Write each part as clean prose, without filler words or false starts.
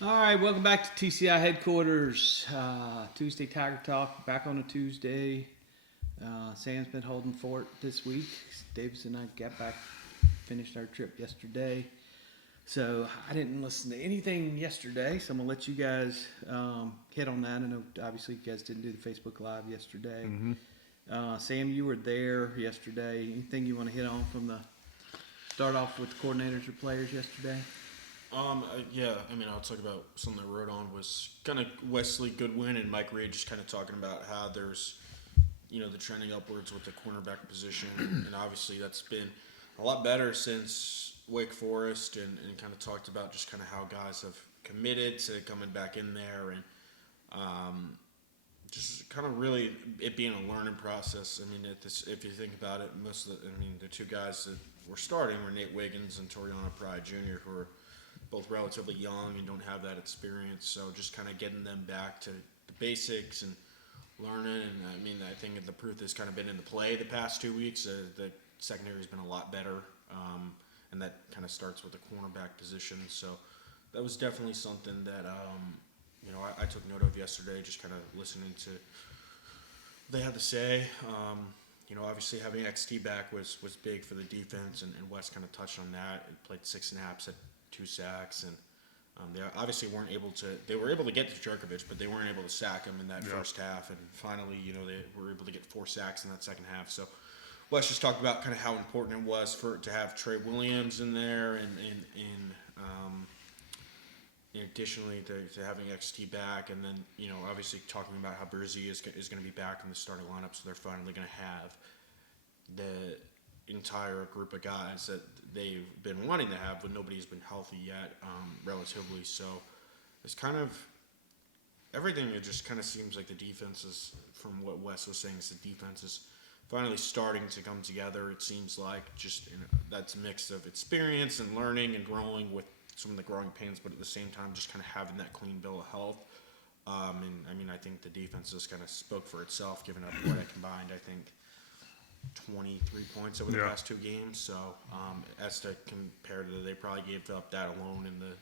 All right, welcome back to TCI headquarters. Tuesday Tiger Talk, back on a Tuesday. Sam's been holding fort this week. Davis and I got back, finished our trip yesterday. So I didn't listen to anything yesterday, so I'm going to let you guys hit on that. I know obviously you guys didn't do the Facebook Live yesterday. Sam, you were there yesterday. Anything you want to hit on from the start off with the coordinators or players yesterday? I'll talk about something I wrote on was kind of Wesley Goodwin and Mike Reed just kind of talking about how there's, the trending upwards with the cornerback position, and obviously that's been a lot better since Wake Forest, and kind of talked about just kind of how guys have committed to coming back in there, and just kind of really it being a learning process. I mean, if you think about it, the two guys that were starting were Nate Wiggins and Toriano Pride Jr., who are both relatively young and don't have that experience. So just kind of getting them back to the basics and learning. And I think the proof has kind of been in the play the past 2 weeks. The secondary has been a lot better, and that kind of starts with the cornerback position. So that was definitely something that I took note of yesterday, just kind of listening to what they had to say. Obviously having XT back was big for the defense, and Wes kind of touched on that. He played 6 snaps at 2 sacks, and they obviously weren't able to. They were able to get to Jerkovich, but they weren't able to sack him in that first half. And finally, they were able to get 4 sacks in that second half. So Wes just talked about kind of how important it was to have Trey Williams in there, and additionally to having XT back, and then obviously talking about how Berzee is going to be back in the starting lineup, so they're finally going to have the entire group of guys that they've been wanting to have, but nobody's been healthy yet, relatively. So it's kind of everything. It just kind of seems like the defense is, from what Wes was saying, is the defense is finally starting to come together. It seems like just that's a mix of experience and learning and growing with some of the growing pains, but at the same time just kind of having that clean bill of health. I think the defense just kind of spoke for itself, giving up what I combined, I think, 23 points over the past 2 games. So as to compare to, they probably gave up that alone in the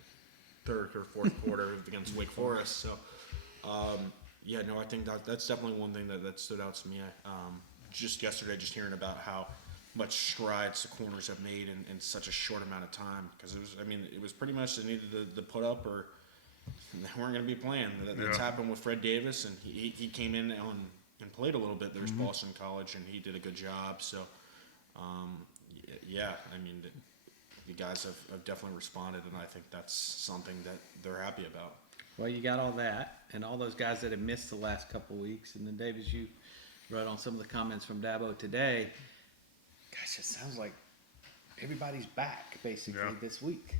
third or fourth quarter against Wake Forest. So I think that's definitely one thing that stood out to me. Just yesterday, just hearing about how much strides the corners have made in such a short amount of time, because it was pretty much they needed to put up or they weren't going to be playing. That's happened with Fred Davis, and he came in and played a little bit. There's Boston College, and he did a good job. So, the guys have definitely responded, and I think that's something that they're happy about. Well, you got all that, and all those guys that have missed the last couple of weeks, and then Davis, you wrote on some of the comments from Dabo today. Gosh, it sounds like everybody's back basically this week.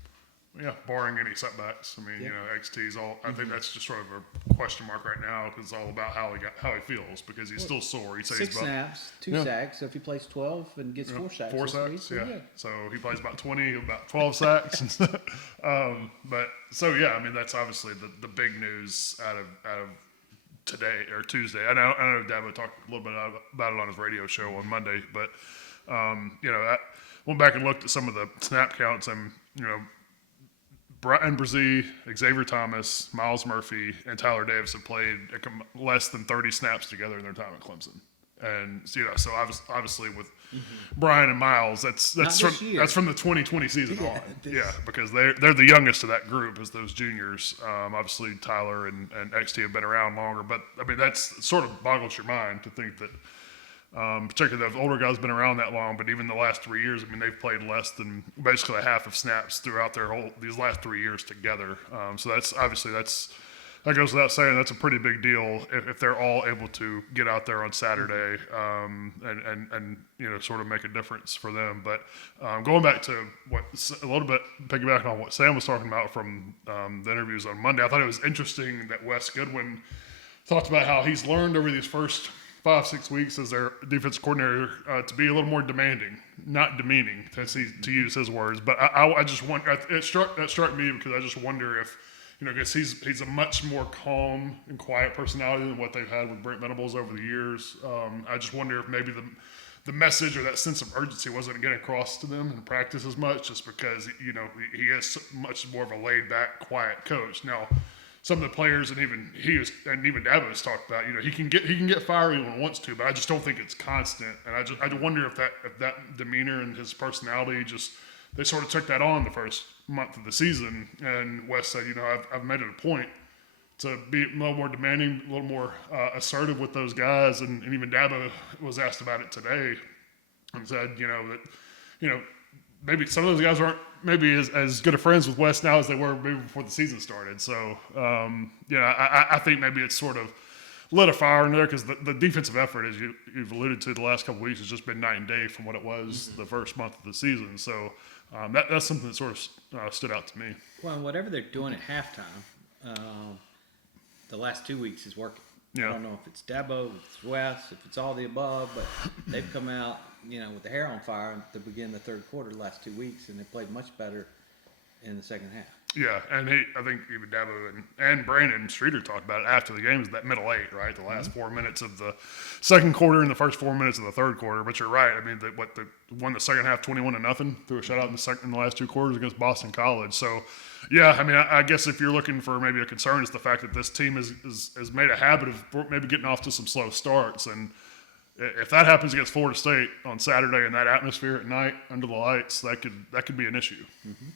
Yeah, barring any setbacks. XT's all. I think that's just sort of a question mark right now, because it's all about how he feels, because he's still sore. He says 6 snaps, 2 sacks. So if he plays 12 and gets 4 sacks, 4 sacks. Week, So he plays about 20, about 12 sacks. That's obviously the big news out of today or Tuesday. I know Dabo talked a little bit about it on his radio show on Monday, but I went back and looked at some of the snap counts, and Brian Brzee, Xavier Thomas, Miles Murphy, and Tyler Davis have played less than 30 snaps together in their time at Clemson. And so obviously with Brian and Miles, that's from the 2020 season on. Because they're the youngest of that group as those juniors. Obviously Tyler and XT have been around longer, but that's sort of boggles your mind to think that. Particularly those older guys been around that long, but even the last 3 years, they've played less than basically half of snaps throughout these last 3 years together. So that goes without saying. That's a pretty big deal if they're all able to get out there on Saturday and sort of make a difference for them. But going back to a little bit piggybacking on what Sam was talking about from the interviews on Monday, I thought it was interesting that Wes Goodwin talked about how he's learned over these first 5-6 weeks as their defensive coordinator to be a little more demanding, not demeaning, to use his words. But I just want that struck me, because I just wonder if because he's a much more calm and quiet personality than what they've had with Brent Venables over the years. I just wonder if maybe the message or that sense of urgency wasn't getting across to them in practice as much, just because he is much more of a laid back, quiet coach. Now, some of the players and even Dabo has talked about, he can get fiery when he wants to, but I just don't think it's constant. And I wonder if that demeanor and his personality they sort of took that on the first month of the season. And Wes said, I've made it a point to be a little more demanding, a little more assertive with those guys. And even Dabo was asked about it today and said, that, maybe some of those guys aren't maybe as good of friends with Wes now as they were maybe before the season started. So, I think maybe it's sort of lit a fire in there because the defensive effort, as you've alluded to the last couple of weeks, has just been night and day from what it was the first month of the season. So that's something that sort of stood out to me. Well, and whatever they're doing at halftime, the last 2 weeks is working. Yeah. I don't know if it's Dabo, if it's Wes, if it's all the above, but they've come out, with the hair on fire at the beginning of the third quarter the last 2 weeks, and they played much better in the second half. Yeah, and I think even Dabo and Brandon Streeter talked about it after the game, is that middle eight, right? The last 4 minutes of the second quarter and the first 4 minutes of the third quarter. But you're right. I mean, won the second half 21-0 through a shutout in the last two quarters against Boston College. So, yeah, I mean, I guess if you're looking for maybe a concern, is the fact that this team has made a habit of maybe getting off to some slow starts. And if that happens against Florida State on Saturday in that atmosphere at night under the lights, that could be an issue. Mm-hmm.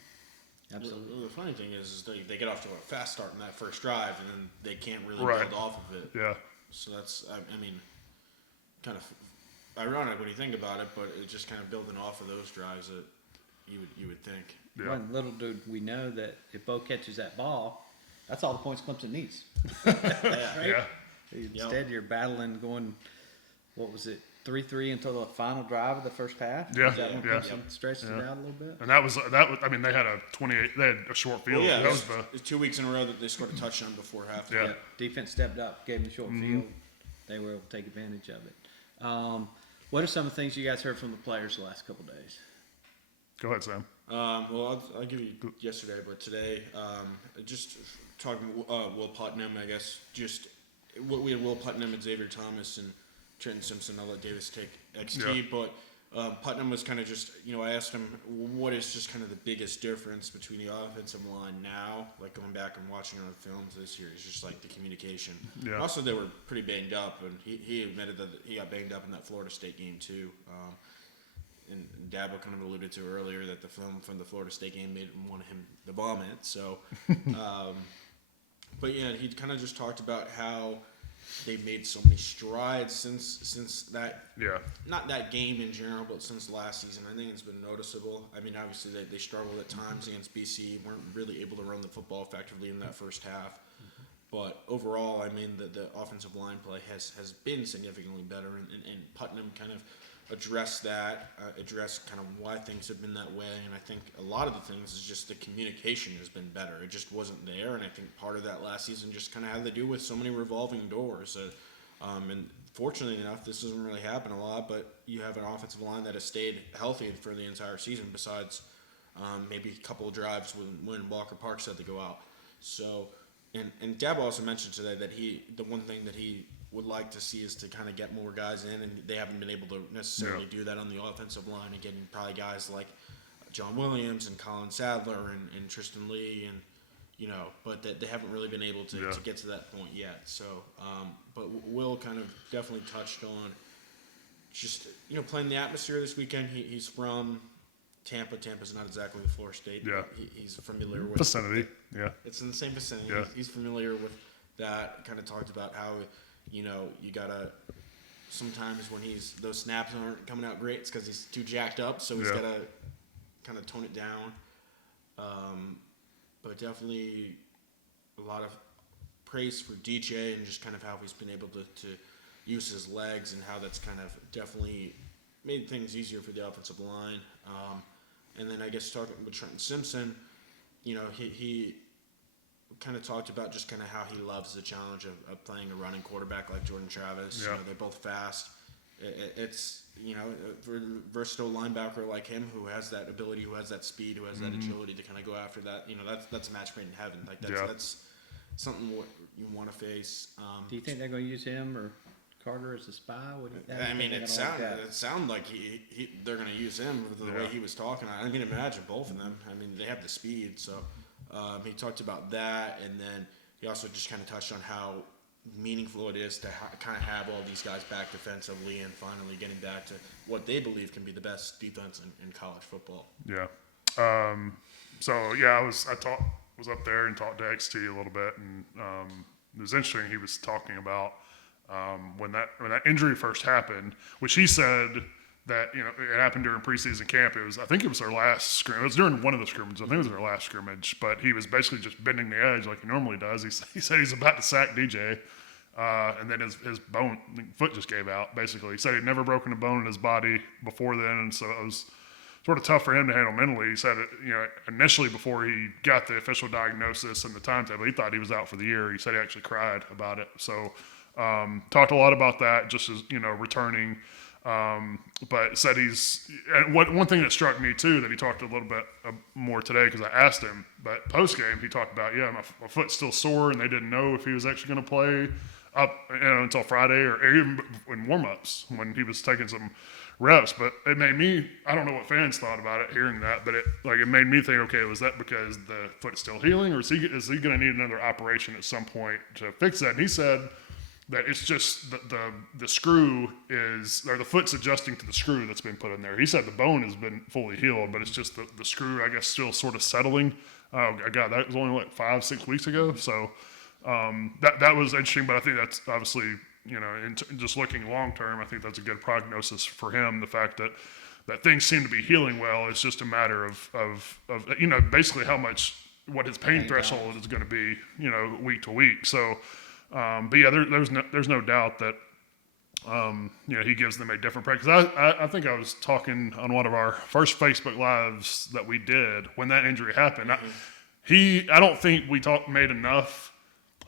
Absolutely. Well, the funny thing is they get off to a fast start in that first drive, and then they can't really Right. build off of it. Yeah. So that's, I mean, kind of ironic when you think about it, but it's just kind of building off of those drives that you would think. Yeah. One little dude, we know that if Bo catches that ball, that's all the points Clemson needs. Yeah. Right? Yeah. Instead, you're battling going, what was it, 3-3 until the final drive of the first half? Yeah, Is that when yeah. Clemson stretched it out a little bit? And that was I mean, they had a short field. Well, yeah, That was it's 2 weeks in a row that they scored a touchdown before half. Yeah. Defense stepped up, gave them the short field. They were able to take advantage of it. What are some of the things you guys heard from the players the last couple of days? Go ahead, Sam. Well, I'll give you yesterday, but today, just talking Will Putnam, I guess. We had Will Putnam and Xavier Thomas and Trenton Simpson. I'll let Davis take XT, Yeah. but Putnam was kind of just, I asked him what is just kind of the biggest difference between the offensive line now, like going back and watching on films this year, is just like the communication. Yeah. Also, they were pretty banged up, and he admitted that he got banged up in that Florida State game too. And Dabo kind of alluded to earlier that the film from the Florida State game made him want him to bomb it. So, but yeah, he kind of just talked about how they've made so many strides since that. Yeah. Not that game in general, but since last season. I think it's been noticeable. I mean, obviously they struggled at times against BC, weren't really able to run the football effectively in that first half. But overall, I mean, the offensive line play has been significantly better, and Putnam kind of addressed kind of why things have been that way. And I think a lot of the things is just the communication has been better. It just wasn't there, and I think part of that last season just kind of had to do with so many revolving doors. And fortunately enough, this doesn't really happen a lot, but you have an offensive line that has stayed healthy for the entire season, besides maybe a couple of drives when Walker Parks had to go out. So, and Dabo also mentioned today that the one thing that he would like to see is to kind of get more guys in, and they haven't been able to necessarily do that on the offensive line, and getting probably guys like John Williams and Colin Sadler and Tristan Lee, and but that they haven't really been able to get to that point yet. So, but Will kind of definitely touched on just playing the atmosphere this weekend. He's from Tampa. Tampa's not exactly the Florida State. Yeah. He's familiar with Vicinity. Yeah. It's in the same vicinity. Yeah. He's familiar with that. Kind of talked about how you gotta sometimes when those snaps aren't coming out great, it's because he's too jacked up. So he's gotta kind of tone it down. But definitely a lot of praise for DJ and just kind of how he's been able to use his legs, and how that's kind of definitely made things easier for the offensive line. And then I guess talking with Trenton Simpson, he kind of talked about just kind of how he loves the challenge of playing a running quarterback like Jordan Travis. Yeah. They're both fast. It's for a versatile linebacker like him, who has that ability, who has that speed, who has that agility to kind of go after that. That's a match made in heaven. Like that's something what you want to face. Do you think they're going to use him or Carter as a spy? I mean, it sounded like they're going to use him with the way he was talking. I can imagine both of them. I mean, they have the speed. So he talked about that, and then he also just kind of touched on how meaningful it is to kind of have all these guys back defensively and finally getting back to what they believe can be the best defense in college football. Yeah. So yeah, I was up there and talked to XT a little bit, and it was interesting. He was talking about when that injury first happened, which he said that it happened during preseason camp. I think it was their last scrimmage. It was during one of the scrimmages. I think it was their last scrimmage, but he was basically just bending the edge like he normally does. He said he's about to sack DJ, and then his foot just gave out. Basically, he said he'd never broken a bone in his body before then, and so it was sort of tough for him to handle mentally. He said, initially before he got the official diagnosis and the timetable, he thought he was out for the year. He said he actually cried about it. So talked a lot about that, just as returning. But said one thing that struck me too that he talked a little bit more today because I asked him. But post game he talked about my foot's still sore and they didn't know if he was actually going to play up until Friday or even in warm-ups when he was taking some reps. But it made me, I don't know what fans thought about it hearing that, but it made me think, okay, was that because the foot's still healing, or is he going to need another operation at some point to fix that? And he said that it's just the screw or the foot's adjusting to the screw that's been put in there. He said the bone has been fully healed, but it's just the screw, I guess, still sort of settling. God, that was only 5-6 weeks ago. So that was interesting, but I think that's obviously, just looking long term, I think that's a good prognosis for him. The fact that things seem to be healing well, it's just a matter of basically what his pain threshold is going to be, week to week. So, but yeah, there's no doubt that he gives them a different practice. I think I was talking on one of our first Facebook Lives that we did when that injury happened. I don't think we made enough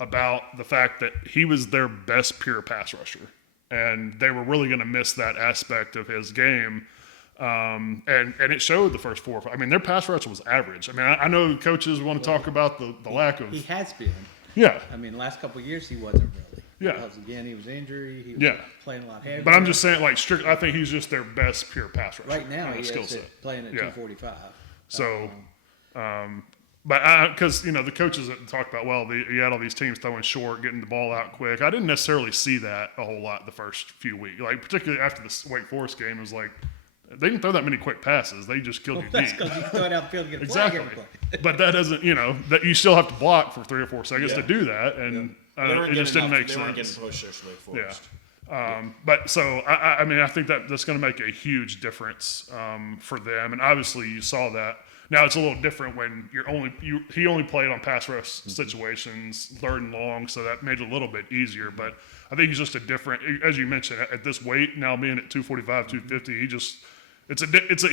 about the fact that he was their best pure pass rusher, and they were really going to miss that aspect of his game. And it showed the first 4 or 5. I mean, their pass rush was average. I mean, I know coaches want to talk about the lack of. He has been. Yeah. I mean, the last couple of years he wasn't really. Yeah. Because again, he was injured. He was playing a lot heavier. But I'm just saying, I think he's just their best pure pass rusher. Right now, he is playing at 245. So, but because the coaches that talk about, you had all these teams throwing short, getting the ball out quick. I didn't necessarily see that a whole lot the first few weeks. Like particularly after the Wake Forest game, it was like they didn't throw that many quick passes. They just killed you deep. That's because you can throw it out the field and get a exactly. flag every play. But that doesn't, that you still have to block for 3 or 4 seconds to do that, and it just didn't make sense. They weren't getting pushed this Wake Forest. Yeah. But so I mean, I think that's going to make a huge difference for them, and obviously you saw that. Now it's a little different when he only played on pass rush situations, 3rd and long, so that made it a little bit easier. But I think he's just a different, as you mentioned, at this weight now being at 245, 250,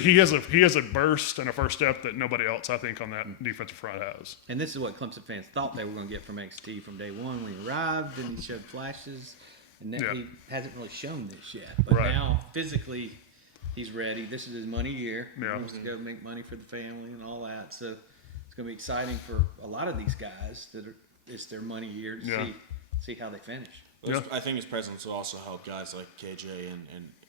he has a burst and a first step that nobody else I think on that defensive front has. And this is what Clemson fans thought they were going to get from XT from day one when he arrived, and he showed flashes, and then he hasn't really shown this yet. But now physically, he's ready. This is his money year. He wants to go make money for the family and all that. So it's going to be exciting for a lot of these guys it's their money year to see how they finish. Well, I think his presence will also help guys like KJ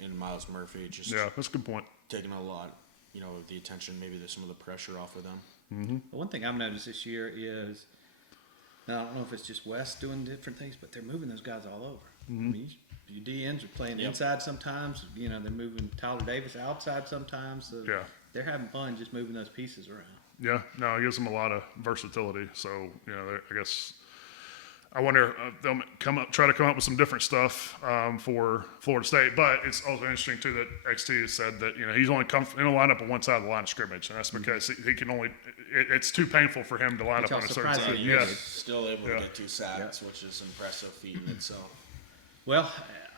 and Miles Murphy. That's a good point. Taking a lot, of the attention, maybe there's some of the pressure off of them. Mm-hmm. One thing I've noticed this year is, now I don't know if it's just West doing different things, but they're moving those guys all over. Mm-hmm. I mean, your DNs are playing inside sometimes. They're moving Tyler Davis outside sometimes. So they're having fun just moving those pieces around. Yeah, no, it gives them a lot of versatility. So, I guess I wonder if they'll try to come up with some different stuff for Florida State. But it's also interesting, too, that XT has said that, he's only in a lineup on one side of the line of scrimmage. And that's because he can only – it's too painful for him to line up on a certain side. He's still able to get 2 sacks, which is impressive feat in itself. Well,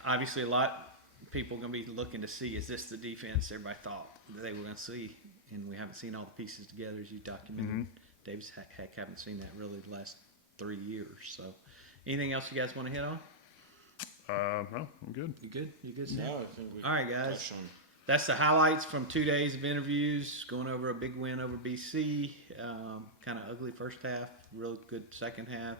obviously a lot of people are going to be looking to see, is this the defense everybody thought they were going to see? And we haven't seen all the pieces together as you documented. Mm-hmm. Davis, heck, haven't seen that really the last 3 years. So anything else you guys want to hit on? No, I'm good. You good? You good, Sam? No, I think we all right, guys. That's the highlights from 2 days of interviews, going over a big win over BC, kind of ugly first half, real good second half,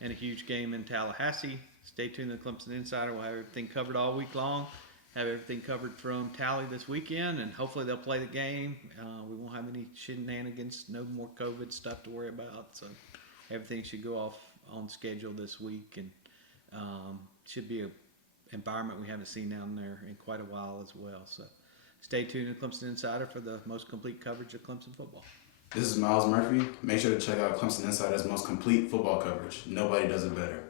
and a huge game in Tallahassee. stay tuned to the Clemson Insider. We'll have everything covered all week long. Have everything covered from Tally this weekend, and hopefully they'll play the game. We won't have any shenanigans, no more COVID stuff to worry about. So everything should go off on schedule this week, and should be an environment we haven't seen down there in quite a while as well. So stay tuned to Clemson Insider for the most complete coverage of Clemson football. This is Miles Murphy. Make sure to check out Clemson Insider's most complete football coverage. Nobody does it better.